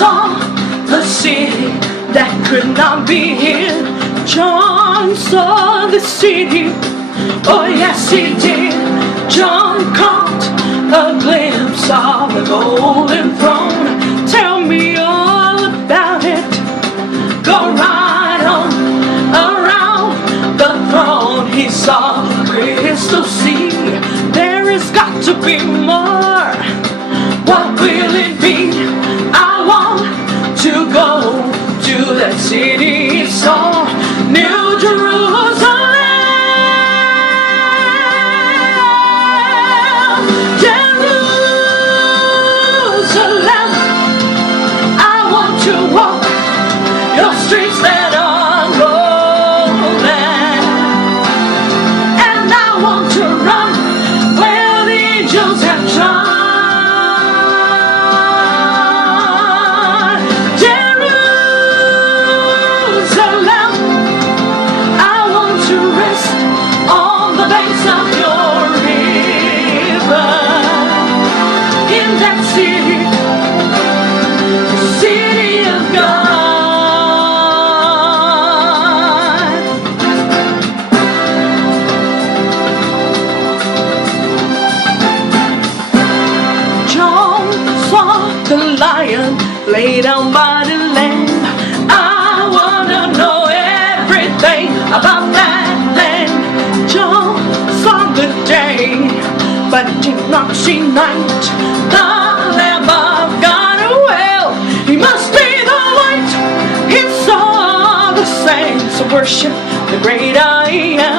saw the city that could not be hid. John saw the city, oh yes he did. John caught a glimpse of the golden throne. Tell me all about it. Go right on around the throne. He saw the crystal sea. There has got to be more. What will it be? I want to go to that city he saw, New Jerusalem. Jerusalem, I want to walk your streets that are golden, and I want to run where the angels have trod. Jerusalem, I want to rest on the banks of your river, in that city, city of God. John saw the lion lay down by the lamb. I wanna know everything about that land. John saw the day, but did not see night. The Lamb of God, well, he must be the light. He saw the saints worship the great I am.